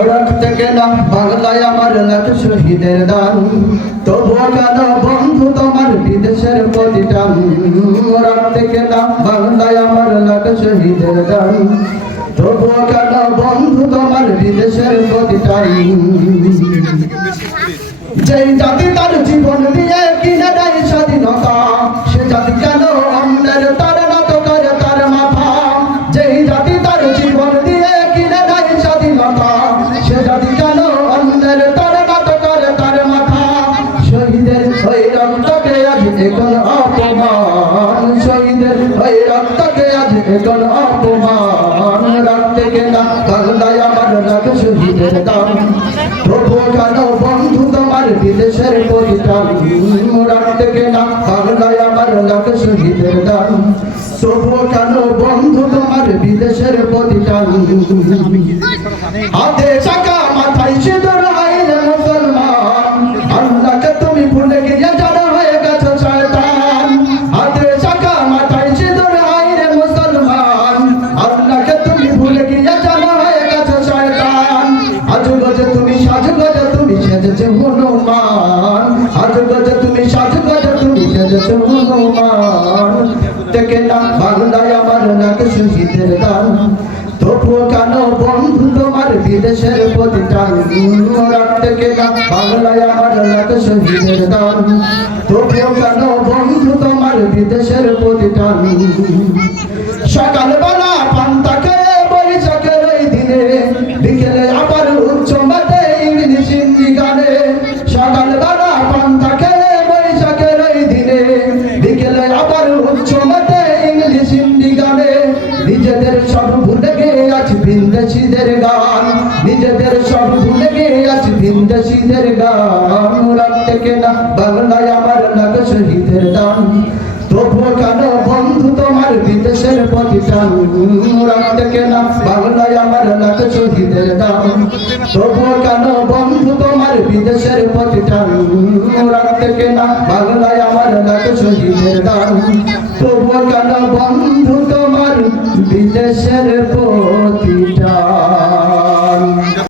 রাখতে কেনা বাংলায় আমার লাখ শহীদের দান, তবুও কেন বন্ধু তোমার বিদেশের প্রতিটান। রাখতে কেনা বাংলায় আমার লাখ শহীদের দান, তবুও কেন বন্ধু তোমার বিদেশের প্রতিটান। যেই জাতি তার জীবন দিয়ে কিনে দেয় স্বাধীনতা, সে জাতি কেন অন্যের তার নত করে তার মাথা। যেই জাতি তার জীবন দিয়ে কিনে দেয় স্বাধীনতা, সে জাতি কেন অন্যের তার নত করে তার মাথা। শহীদের ওই রক্তকে আজ এখন অপমান, শহীদের ওই রক্তকে আজ এখন অপমান। রাখতে কেনা বাংলায় আমার লাখ শহীদের দান, তবুও কেন বন্ধু তোমার বিদেশের প্রতিটান। রাখতে কেনা বাংলায় আমার লাখ শহীদের দান, তবুও কেন বন্ধু তোমার বিদেশের প্রতিটান। হাতে শাখা মাথায় সিঁদুর হাইরে মুসলমান, আল্লাহকে তুমি ভুলে গিয়ে জানা হয়ে গেছো শয়তান। হাতে শাখা মাথায় সিঁদুর হাইরে মুসলমান, আল্লাহকে তুমি ভুলে গিয়ে জানা হয়ে গেছো শয়তান। আজ গজে তুমি সাজ গজে তুমি সেজেছো হনুমান, আজ গজে তুমি সাজ গজে তুমি সেজেছো হনুমান। দেখে না বাংলায় আমার লাখ শহীদের দান, তবুও কেন বন্ধু তোমার বিদেশের প্রতিটান। রাখতে কেনা বাংলায় আমার লাখ শহীদের দান, তবুও কেন বন্ধু তোমার বিদেশের প্রতিটান। সকালবেলা পান্তা খেয়ে বৈশাখের ওই দিনে, বিকেলে আবার উচ্চ মাঠে ইংলিশ হিন্দি গানে। সকালবেলা পান্তা খেয়ে বৈশাখের ওই দিনে, বিকেলে আবার উচ্চ মাঠে ইংলিশ হিন্দি গানে। নিজেদের সব ভুলে গিয়ে আছি ভিনদেশীদের গান, নিজেদের সব ভুলে গিয়ে আছি ভিনদেশীদের গান। রাখতে কেনা বাংলায় আমার লাখ শহীদের দান, তবুও কেন বন্ধু তোমার বিদেশের প্রতিটান। রাখতে কেনা বাংলায় আমার লাখ শহীদের দান, তবুও কেন বন্ধু তোমার বিদেশের প্রতিটান। রাখতে কেনা বাংলায় আমার লাখ শহীদের দান, তবুও কেন বন্ধু তোমার বিদেশের প্রতিটান।